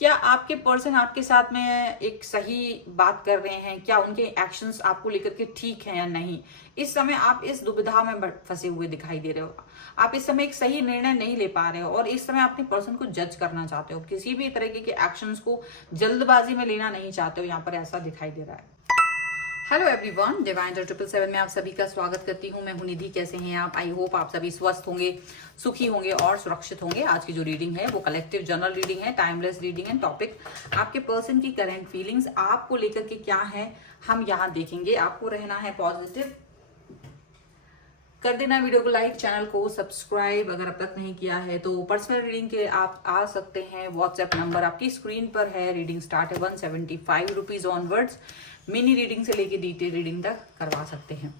क्या आपके पर्सन आपके साथ में एक सही बात कर रहे हैं? क्या उनके एक्शंस आपको लेकर के ठीक है या नहीं? इस समय आप इस दुविधा में फंसे हुए दिखाई दे रहे हो। आप इस समय एक सही निर्णय नहीं ले पा रहे हो और इस समय अपने पर्सन को जज करना चाहते हो, किसी भी तरीके के एक्शंस को जल्दबाजी में लेना नहीं चाहते हो, यहाँ पर ऐसा दिखाई दे रहा है। हेलो एवरीवन, डिवाइन 777 में आप सभी का स्वागत करती हूँ। मैं हूं निधि। कैसे हैं आप? आई होप आप सभी स्वस्थ होंगे, सुखी होंगे और सुरक्षित होंगे। आज की जो रीडिंग है वो कलेक्टिव जनरल रीडिंग है, टाइमलेस रीडिंग है। टॉपिक आपके पर्सन की करंट फीलिंग्स आपको लेकर के क्या है, हम यहाँ देखेंगे। आपको रहना है पॉजिटिव। कर देना वीडियो को लाइक, चैनल को सब्सक्राइब अगर अब तक नहीं किया है तो। पर्सनल रीडिंग के आप आ सकते हैं, व्हाट्सएप नंबर आपकी स्क्रीन पर है। रीडिंग स्टार्ट है 175 रुपीज ऑनवर्ड्स। मिनी रीडिंग से लेके डिटेल रीडिंग तक करवा सकते हैं।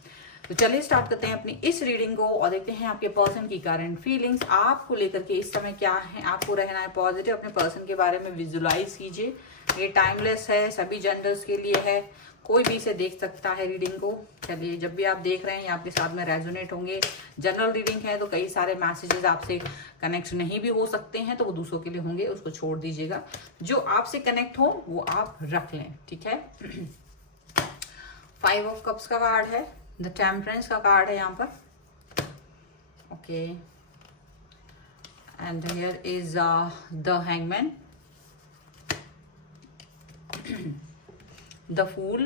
तो चलिए स्टार्ट करते हैं अपनी इस रीडिंग को और देखते हैं आपके पर्सन की करंट फीलिंग्स आपको लेकर के इस समय क्या है। आपको रहना है पॉजिटिव। अपने पर्सन के बारे में विजुलाइज कीजिए। ये टाइमलेस है, सभी जेंडर्स के लिए है, कोई भी इसे देख सकता है रीडिंग को। चलिए, जब भी आप देख रहे हैं आपके साथ में रेजोनेट होंगे। जनरल रीडिंग है तो कई सारे मैसेजेस आपसे कनेक्ट नहीं भी हो सकते हैं, तो वो दूसरों के लिए होंगे, उसको छोड़ दीजिएगा। जो आपसे कनेक्ट हो वो आप रख लें, ठीक है। 5 ऑफ कप्स का कार्ड है, द टेम्परेंस का कार्ड है यहाँ पर। Okay, and here is the hangman, the fool,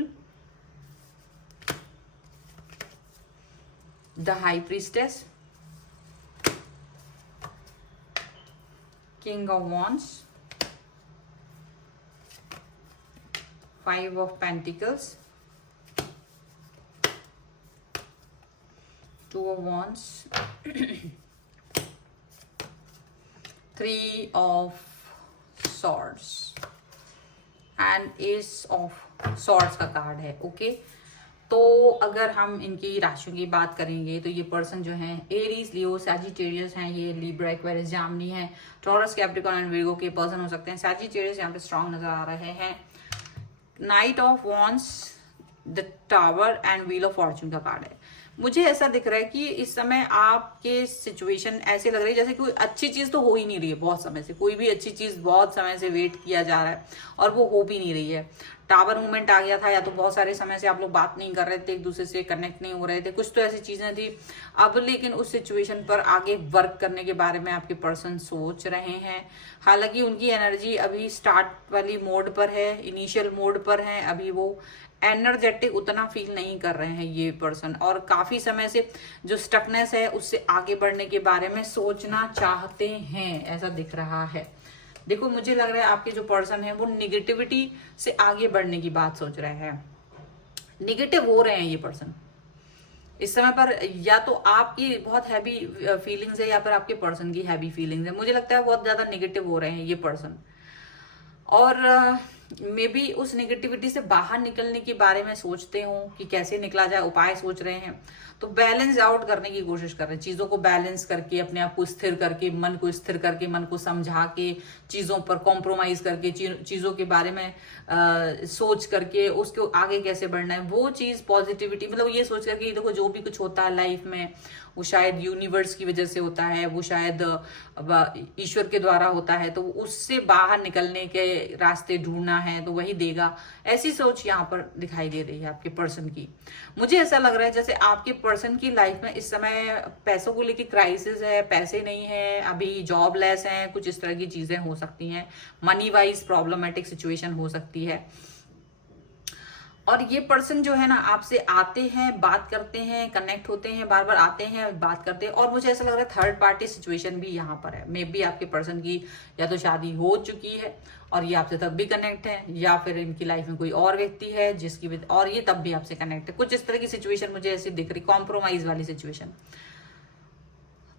the high priestess, king of wands, 5 of pentacles, 2 of wands, 3 of swords and S of swords का कार्ड है। Okay, तो अगर हम इनकी राशियों की बात करेंगे तो ये पर्सन जो है एरीज, लियो, सैजिटेरियस हैं। ये लिब्रा, एक्वेरियस, जामिनी है, टॉरस, कैप्रिकॉर्न एंड विर्गो के पर्सन हो सकते हैं। सैजिटेरियस यहाँ पे स्ट्रांग नजर आ रहे हैं। Night of wands, the tower and wheel of Fortune का कार्ड है। मुझे ऐसा दिख रहा है कि इस समय आपके सिचुएशन ऐसे लग रही है जैसे कोई अच्छी चीज तो हो ही नहीं रही है बहुत समय से। कोई भी अच्छी चीज बहुत समय से वेट किया जा रहा है और वो हो भी नहीं रही है। टावर मूवमेंट आ गया था, या तो बहुत सारे समय से आप लोग बात नहीं कर रहे थे, एक दूसरे से कनेक्ट नहीं हो रहे थे, कुछ तो ऐसी चीजें थी। अब लेकिन उस सिचुएशन पर आगे वर्क करने के बारे में आपके पर्सन सोच रहे हैं। हालांकि उनकी एनर्जी अभी स्टार्ट वाली मोड पर है, इनिशियल मोड पर है। अभी वो एनर्जेटिक उतना फील नहीं कर रहे हैं ये पर्सन, और काफी समय से जो स्टकनेस है उससे आगे बढ़ने के बारे में सोचना चाहते हैं, ऐसा दिख रहा है। देखो, मुझे लग रहा है आपके जो पर्सन है वो निगेटिविटी से आगे बढ़ने की बात सोच रहे हैं। निगेटिव हो रहे हैं ये पर्सन इस समय पर। या तो आपकी बहुत हैवी फीलिंग्स है या फिर आपके पर्सन की हैवी फीलिंग्स है। मुझे लगता है बहुत ज्यादा निगेटिव हो रहे हैं ये पर्सन, और मे बी उस नेगेटिविटी से बाहर निकलने के बारे में सोचते हो कि कैसे निकला जाए, उपाय सोच रहे हैं। तो बैलेंस आउट करने की कोशिश कर रहे हैं, चीजों को बैलेंस करके, अपने आप को स्थिर करके, मन को स्थिर करके, मन को समझा के, चीजों पर कॉम्प्रोमाइज करके, चीजों के बारे में सोच करके उसके आगे कैसे बढ़ना है, वो चीज पॉजिटिविटी, मतलब ये सोच करके देखो जो भी कुछ होता है लाइफ में वो शायद यूनिवर्स की वजह से होता है, वो शायद ईश्वर के द्वारा होता है, तो उससे बाहर निकलने के रास्ते ढूंढना है तो वही देगा। ऐसी सोच यहाँ पर दिखाई दे रही है आपके पर्सन की। मुझे ऐसा लग रहा है जैसे आपके पर्सन की लाइफ में इस समय पैसों को लेकर क्राइसिस है, पैसे नहीं है, अभी जॉबलेस है, कुछ इस तरह की चीजें हो सकती हैं। मनी वाइज प्रॉब्लमेटिक सिचुएशन हो सकती है। और ये पर्सन जो है ना आपसे आते हैं, बात करते हैं, कनेक्ट होते हैं, बार बार आते हैं, बात करते हैं। और मुझे ऐसा लग रहा है थर्ड पार्टी सिचुएशन भी यहाँ पर है। मे बी आपके पर्सन की या तो शादी हो चुकी है और ये आपसे तब भी कनेक्ट है, या फिर इनकी लाइफ में कोई और व्यक्ति है जिसकी और ये तब भी आपसे कनेक्ट है। कुछ इस तरह की सिचुएशन मुझे ऐसी दिख रही, कॉम्प्रोमाइज वाली सिचुएशन।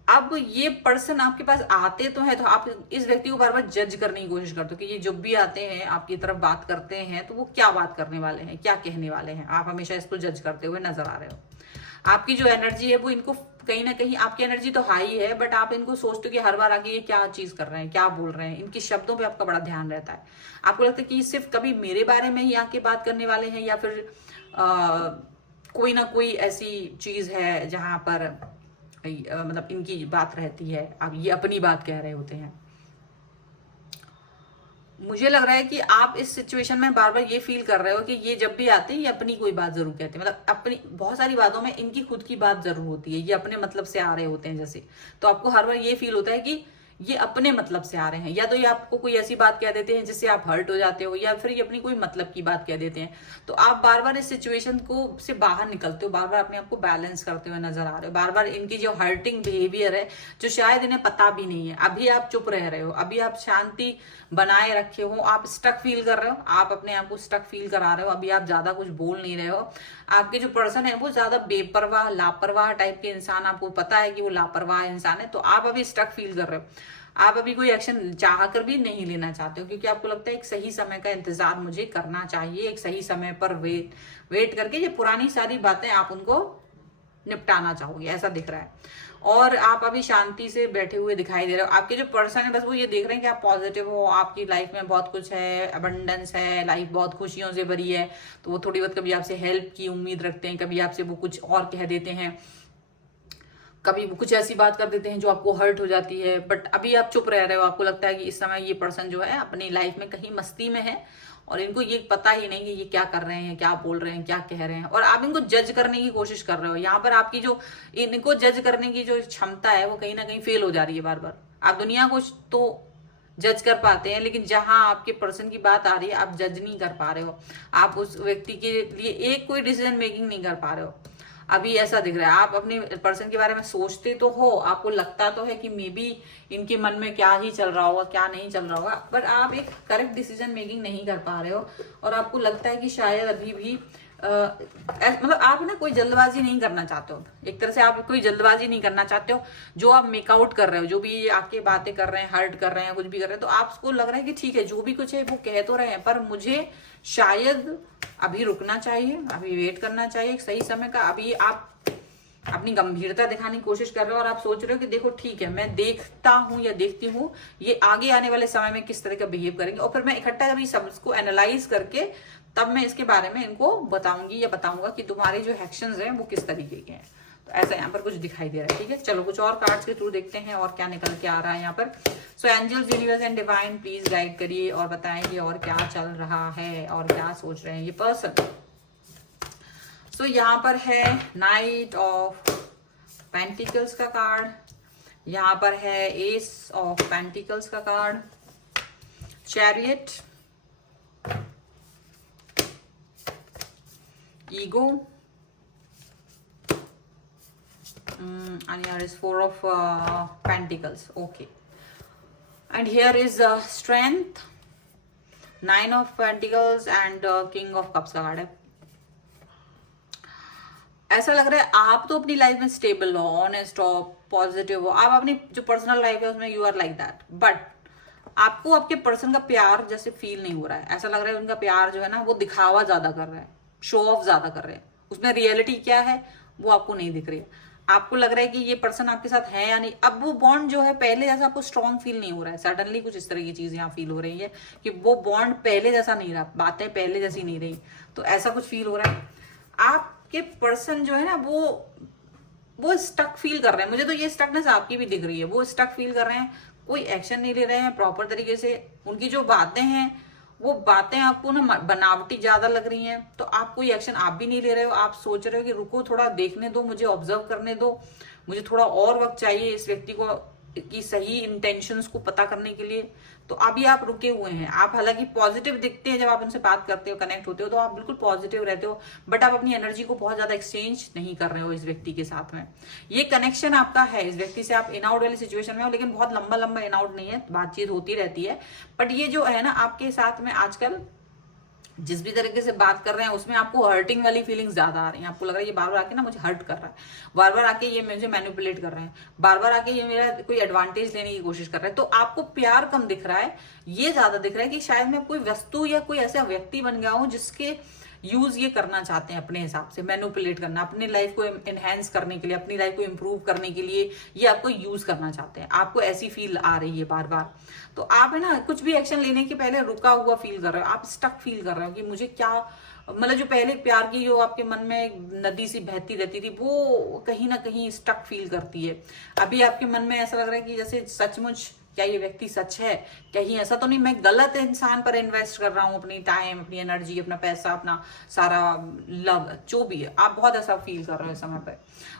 अब ये पर्सन आपके पास आते तो है तो आप इस व्यक्ति को बार बार जज करने की कोशिश करते हो कि ये जब भी आते हैं आपकी तरफ बात करते हैं तो वो क्या बात करने वाले हैं, क्या कहने वाले हैं। आप हमेशा इसको जज करते हुए नजर आ रहे हो। आपकी जो एनर्जी है वो इनको कहीं ना कहीं, आपकी एनर्जी तो हाई है बट आप इनको सोचते हो कि हर बार आके ये क्या चीज कर रहे हैं, क्या बोल रहे हैं। इनके शब्दों पे आपका बड़ा ध्यान रहता है। आपको लगता है कि सिर्फ कभी मेरे बारे में ही आके बात करने वाले हैं, या फिर कोई ना कोई ऐसी चीज है जहां पर मतलब इनकी बात रहती है, अब ये अपनी बात कह रहे होते हैं। मुझे लग रहा है कि आप इस सिचुएशन में बार बार ये फील कर रहे हो कि ये जब भी आते हैं ये अपनी कोई बात जरूर कहते हैं, मतलब अपनी बहुत सारी बातों में इनकी खुद की बात जरूर होती है, ये अपने मतलब से आ रहे होते हैं जैसे। तो आपको हर बार ये फील होता है कि ये अपने मतलब से आ रहे हैं, या तो ये आपको कोई ऐसी बात कह देते हैं जिससे आप हर्ट हो जाते हो, या फिर ये अपनी कोई मतलब की बात कह देते हैं। तो आप बार बार इस सिचुएशन को से बाहर निकलते हो, बार बार अपने आप को बैलेंस करते हुए नजर आ रहे हो। बार बार इनकी जो हर्टिंग बिहेवियर है जो शायद इन्हें पता भी नहीं है, अभी आप चुप रह रहे हो, अभी आप शांति बनाए रखे हो, आप स्टक फील कर रहे हो, आप अपने आप को स्टक फील करा रहे हो, अभी आप ज्यादा कुछ बोल नहीं रहे हो। आपके जो पर्सन है वो ज्यादा बेपरवाह लापरवाह टाइप के इंसान, आपको पता है कि वो लापरवाह इंसान है, तो आप अभी स्टक फील कर रहे हो। आप अभी कोई एक्शन चाह कर भी नहीं लेना चाहते हो, क्योंकि आपको लगता है एक सही समय का इंतजार मुझे करना चाहिए, एक सही समय पर वेट करके ये पुरानी सारी बातें आप उनको निपटाना चाहोगे, ऐसा दिख रहा है। और आप अभी शांति से बैठे हुए दिखाई दे रहे हो। आपके जो पर्सन है बस वो ये देख रहे हैं कि आप पॉजिटिव हो, आपकी लाइफ में बहुत कुछ है, अबंडेंस है, लाइफ बहुत खुशियों से भरी है। तो वो थोड़ी बहुत कभी आपसे हेल्प की उम्मीद रखते हैं, कभी आपसे वो कुछ और कह देते हैं, कभी कुछ ऐसी बात कर देते हैं जो आपको हर्ट हो जाती है। बट अभी आप चुप रह रहे हो, आपको लगता है कि इस समय ये पर्सन जो है अपनी लाइफ में कहीं मस्ती में है और इनको ये पता ही नहीं कि ये क्या कर रहे हैं, क्या बोल रहे हैं, क्या कह रहे हैं, और आप इनको जज करने की कोशिश कर रहे हो। यहाँ पर आपकी जो इनको जज करने की जो क्षमता है वो कहीं ना कहीं फेल हो जा रही है। बार बार आप दुनिया को तो जज कर पाते हैं, लेकिन जहां आपके पर्सन की बात आ रही है आप जज नहीं कर पा रहे हो, आप उस व्यक्ति के लिए एक कोई डिसीजन मेकिंग नहीं कर पा रहे हो। अभी ऐसा दिख रहा है आप अपने पर्सन के बारे में सोचते तो हो, आपको लगता तो है कि मे बी इनके मन में क्या ही चल रहा होगा, क्या नहीं चल रहा होगा, पर आप एक करेक्ट डिसीजन मेकिंग नहीं कर पा रहे हो। और आपको लगता है कि शायद अभी भी मतलब आप ना कोई जल्दबाजी नहीं करना चाहते हो, एक तरह से आप कोई जल्दबाजी नहीं करना चाहते हो। जो आप मेकआउट कर रहे हो, जो भी आके बातें कर रहे हैं, हर्ट कर रहे हैं, कुछ भी कर रहे हैं, तो आपको लग रहा है कि ठीक है जो भी कुछ है वो कह तो रहे हैं, पर मुझे शायद अभी रुकना चाहिए, अभी वेट करना चाहिए एक सही समय का। अभी आप अपनी गंभीरता दिखाने की कोशिश कर रहे हो और आप सोच रहे हो कि देखो ठीक है मैं देखता हूं या देखती हूं ये आगे आने वाले समय में किस तरह का बिहेव करेंगे, और फिर मैं इकट्ठा अभी सबको एनालाइज करके तब मैं इसके बारे में इनको बताऊंगी या बताऊंगा कि तुम्हारे जो एक्शंस हैं वो किस तरीके के हैं। तो ऐसा यहाँ पर कुछ दिखाई दे रहा है। ठीक है, चलो कुछ और कार्ड्स के थ्रू देखते हैं और क्या निकल के आ रहा है यहाँ पर। So angels, universe and divine please guide करिए और बताएंगे और क्या चल रहा है और क्या सोच रहे हैं ये पर्सन। सो यहाँ पर है नाइट ऑफ पेंटिकल्स का कार्ड, यहाँ पर है एस ऑफ पेंटिकल्स का card, chariot, ego, and here is four of pentacles. Okay, and here is strength, nine of pentacles and king of cups का कार्ड है। ऐसा लग रहा है आप तो अपनी लाइफ में स्टेबल हो, ऑनेस्ट हो, पॉजिटिव हो, आप अपनी जो पर्सनल लाइफ है उसमें you are like that, but आपको आपके पर्सन का प्यार जैसे फील नहीं हो रहा है। ऐसा लग रहा है उनका प्यार जो है ना वो दिखावा ज्यादा कर रहा है, शो ऑफ ज्यादा कर रहे हैं, उसमें रियलिटी क्या है वो आपको नहीं दिख रही है। आपको लग रहा है कि ये पर्सन आपके साथ है या नहीं, अब वो बॉन्ड जो है पहले जैसा आपको स्ट्रॉन्ग फील नहीं हो रहा है। सडनली कुछ इस तरह की चीज यहाँ फील हो रही है कि वो बॉन्ड पहले जैसा नहीं रहा, बातें पहले जैसी नहीं रही, तो ऐसा कुछ फील हो रहा है। आपके पर्सन जो है ना वो स्टक फील कर रहे हैं, मुझे तो ये स्टकनेस आपकी भी दिख रही है, वो स्टक फील कर रहे हैं, कोई एक्शन नहीं ले रहे हैं प्रॉपर तरीके से। उनकी जो बातें हैं वो बातें आपको ना बनावटी ज्यादा लग रही हैं, तो आप कोई एक्शन आप भी नहीं ले रहे हो। आप सोच रहे हो कि रुको थोड़ा देखने दो, मुझे ऑब्जर्व करने दो, मुझे थोड़ा और वक्त चाहिए इस व्यक्ति को की सही इंटेंशंस को पता करने के लिए। तो अभी आप रुके हुए हैं। आप हालांकि पॉजिटिव दिखते हैं जब आप उनसे बात करते हो, कनेक्ट होते हो, तो आप बिल्कुल पॉजिटिव रहते हो, बट आप अपनी एनर्जी को बहुत ज्यादा एक्सचेंज नहीं कर रहे हो इस व्यक्ति के साथ में। ये कनेक्शन आपका है इस व्यक्ति से, आप इन आउट वाली सिचुएशन में हो, लेकिन बहुत लंबा लंबा इन आउट नहीं है, बातचीत होती रहती है। बट ये जो है ना आपके साथ में आजकल जिस भी तरीके से बात कर रहे हैं उसमें आपको हर्टिंग वाली फीलिंग्स ज्यादा आ रही हैं। आपको लग रहा है ये बार बार आके ना मुझे हर्ट कर रहा है, बार बार आके ये मुझे मैनिपुलेट कर रहे हैं, बार बार आके ये मेरा कोई एडवांटेज लेने की कोशिश कर रहे हैं। तो आपको प्यार कम दिख रहा है, ये ज्यादा दिख रहा है कि शायद मैं कोई वस्तु या कोई ऐसा व्यक्ति बन गया हूं जिसके यूज ये करना चाहते हैं अपने हिसाब से, मैनिपुलेट करना, अपनी लाइफ को एनहेंस करने के लिए, अपनी लाइफ को इंप्रूव करने के लिए ये आपको यूज करना चाहते हैं। आपको ऐसी फील आ रही है बार बार। तो आप है ना कुछ भी एक्शन लेने के पहले रुका हुआ फील कर रहे हो, आप स्टक फील कर रहे हो कि मुझे क्या, मतलब जो पहले प्यार की जो आपके मन में एक नदी सी बहती रहती थी वो कहीं ना कहीं स्टक फील करती है। अभी आपके मन में ऐसा लग रहा है कि जैसे सचमुच क्या ये व्यक्ति सच है, कहीं ऐसा तो नहीं मैं गलत इंसान पर इन्वेस्ट कर रहा हूँ अपनी टाइम, अपनी एनर्जी, अपना पैसा, अपना सारा लव, जो भी है। आप बहुत ऐसा फील कर रहे हो इस समय पर।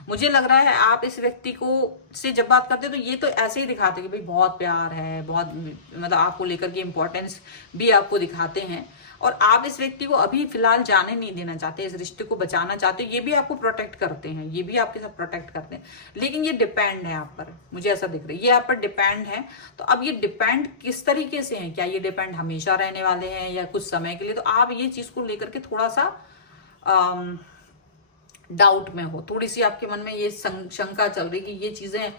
मुझे लग रहा है आप इस व्यक्ति को से जब बात करते हो तो ये तो ऐसे ही दिखाते हैं कि भाई बहुत प्यार है, बहुत मतलब आपको लेकर के इंपॉर्टेंस भी आपको दिखाते हैं, और आप इस व्यक्ति को अभी फिलहाल जाने नहीं देना चाहते, इस रिश्ते को बचाना चाहते हो। ये भी आपको प्रोटेक्ट करते हैं, ये भी आपके साथ प्रोटेक्ट करते हैं, लेकिन ये डिपेंड है आप पर, मुझे ऐसा दिख रहा है, ये आप पर डिपेंड है। तो अब ये डिपेंड किस तरीके से है, क्या ये डिपेंड हमेशा रहने वाले हैं या कुछ समय के लिए, तो आप ये चीज को लेकर के थोड़ा सा डाउट में हो, थोड़ी सी आपके मन में ये शंका चल रही कि ये चीजें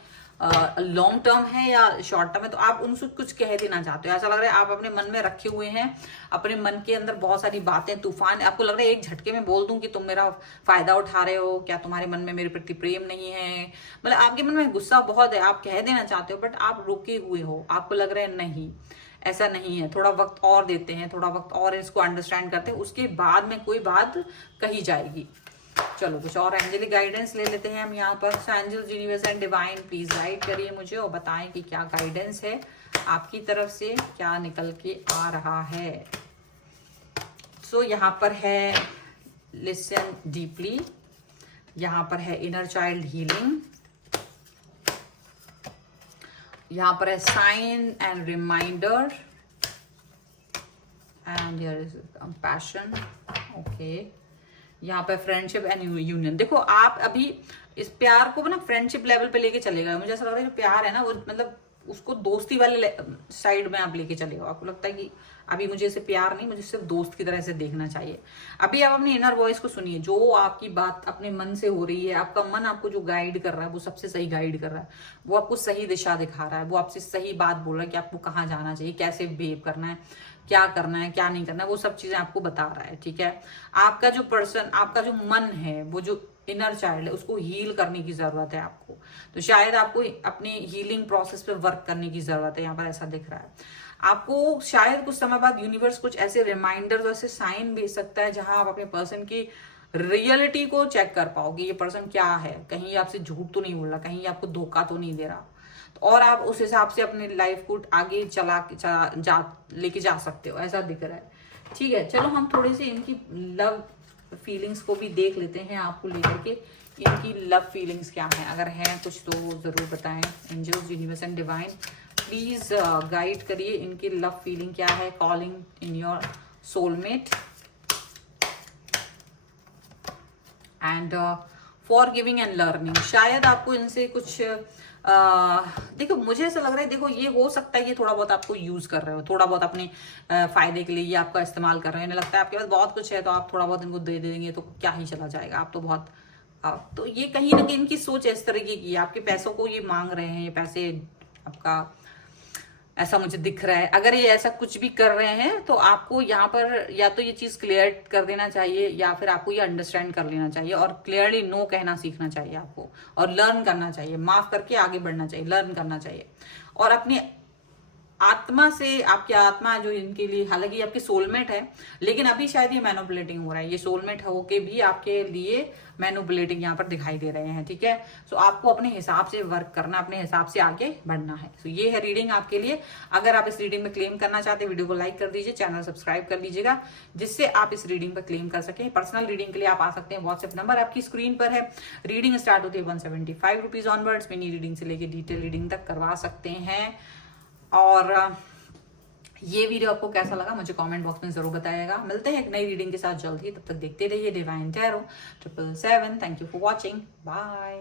लॉन्ग टर्म है या शॉर्ट टर्म है, तो आप उनसे कुछ कह देना चाहते हो। ऐसा लग रहा है आप अपने मन में रखे हुए हैं, अपने मन के अंदर बहुत सारी बातें, तूफान, आपको लग रहा है एक झटके में बोल दूं कि तुम मेरा फायदा उठा रहे हो, क्या तुम्हारे मन में मेरे प्रति प्रेम नहीं है, मतलब आपके मन में गुस्सा बहुत है, आप कह देना चाहते हो बट आप रुके हुए हो, आपको लग रहा है नहीं ऐसा नहीं है, थोड़ा वक्त और देते हैं, थोड़ा वक्त और इसको अंडरस्टैंड करते हैं, उसके बाद में कोई बात कही जाएगी। चलो कुछ और एंजेलिक गाइडेंस ले लेते हैं हम यहाँ पर। Angels, universe and divine please guide करिए मुझे और बताएं कि क्या गाइडेंस है आपकी तरफ से, क्या निकल के आ रहा है। सो यहाँ पर है लिसन डीपली, यहाँ पर है इनर चाइल्ड हीलिंग, यहाँ पर है sign and reminder, and here is compassion. Okay, यहाँ पे फ्रेंडशिप एंड यूनियन। देखो आप अभी इस प्यार को ना फ्रेंडशिप लेवल पे लेके चले गए, मुझे ऐसा लग रहा है जो प्यार है ना वो मतलब उसको दोस्ती वाले साइड में आप लेके चले गए। आपको लगता है कि अभी मुझे इसे प्यार नहीं, मुझे सिर्फ दोस्त की तरह से देखना चाहिए। अभी आप अपनी इनर वॉइस को सुनिए, जो आपकी बात अपने मन से हो रही है, आपका मन आपको जो गाइड कर रहा है वो सबसे सही गाइड कर रहा है, वो आपको सही दिशा दिखा रहा है, वो आपसे सही बात बोल रहा है कि आपको कहाँ जाना चाहिए, कैसे बिहेव करना है, क्या करना है क्या नहीं करना है, वो सब चीजें आपको बता रहा है। ठीक है, आपका जो पर्सन, आपका जो मन है, वो जो इनर चाइल्ड है, उसको हील करने की जरूरत है आपको। तो शायद आपको अपनी हीलिंग प्रोसेस पे वर्क करने की जरूरत है, यहाँ पर ऐसा दिख रहा है। आपको शायद कुछ समय बाद यूनिवर्स कुछ ऐसे रिमाइंडर्स, ऐसे साइन भेज सकता है जहां आप अपने पर्सन की रियलिटी को चेक कर पाओगे, ये पर्सन क्या है, कहीं आपसे झूठ तो नहीं बोल रहा, कहीं आपको धोखा तो नहीं दे रहा, और आप उस हिसाब से अपने लाइफ को आगे लेके जा सकते हो, ऐसा दिख रहा है। ठीक है, चलो हम थोड़ी सी इनकी लव फीलिंग्स को भी देख लेते हैं, आपको लेकर के इनकी लव फीलिंग्स क्या हैं, अगर हैं कुछ तो जरूर बताएं। Angels, universe and divine please guide करिए, इनकी लव फीलिंग क्या है। Calling in your soulmate and forgiving and learning. शायद आपको इनसे कुछ देखो मुझे ऐसा लग रहा है, देखो ये हो सकता है ये थोड़ा बहुत आपको यूज कर रहे हो, थोड़ा बहुत अपने फायदे के लिए ये आपका इस्तेमाल कर रहे हो। इन्हें लगता है आपके पास बहुत कुछ है तो आप थोड़ा बहुत इनको दे देंगे तो क्या ही चला जाएगा, आप तो बहुत तो ये कहीं ना कहीं इनकी सोच इस तरीके की है, आपके पैसों को ये मांग रहे हैं, ये पैसे आपका, ऐसा मुझे दिख रहा है। अगर ये ऐसा कुछ भी कर रहे हैं तो आपको यहाँ पर या तो ये चीज क्लियर कर देना चाहिए या फिर आपको ये अंडरस्टैंड कर लेना चाहिए और क्लियरली नो कहना सीखना चाहिए आपको, और लर्न करना चाहिए, माफ करके आगे बढ़ना चाहिए, लर्न करना चाहिए। और अपनी आत्मा से, आपकी आत्मा जो इनके लिए, हालांकि आपकी सोलमेट है लेकिन अभी शायद ये मैनिपुलेटिंग हो रहा है, ये सोलमेट होके भी आपके लिए मैनिपुलेटिंग यहाँ पर दिखाई दे रहे हैं। ठीक है, सो आपको अपने हिसाब से वर्क करना, अपने हिसाब से आगे बढ़ना है। सो ये है रीडिंग आपके लिए। अगर आप इस रीडिंग में क्लेम करना चाहते हैं, वीडियो को लाइक कर दीजिए, चैनल सब्सक्राइब कर लीजिएगा, जिससे आप इस रीडिंग पर क्लेम कर सकें। पर्सनल रीडिंग के लिए आप आ सकते हैं, व्हाट्सएप नंबर आपकी स्क्रीन पर है। रीडिंग स्टार्ट होती है 175 रुपीज ऑनवर्ड्स। मिनी रीडिंग से लेकर डिटेल रीडिंग तक करवा सकते हैं। और ये वीडियो आपको कैसा लगा मुझे कमेंट बॉक्स में जरूर बताइएगा। मिलते हैं एक नई रीडिंग के साथ जल्द ही, तब तक देखते रहिए divine tarot 777। Thank you for watching, bye.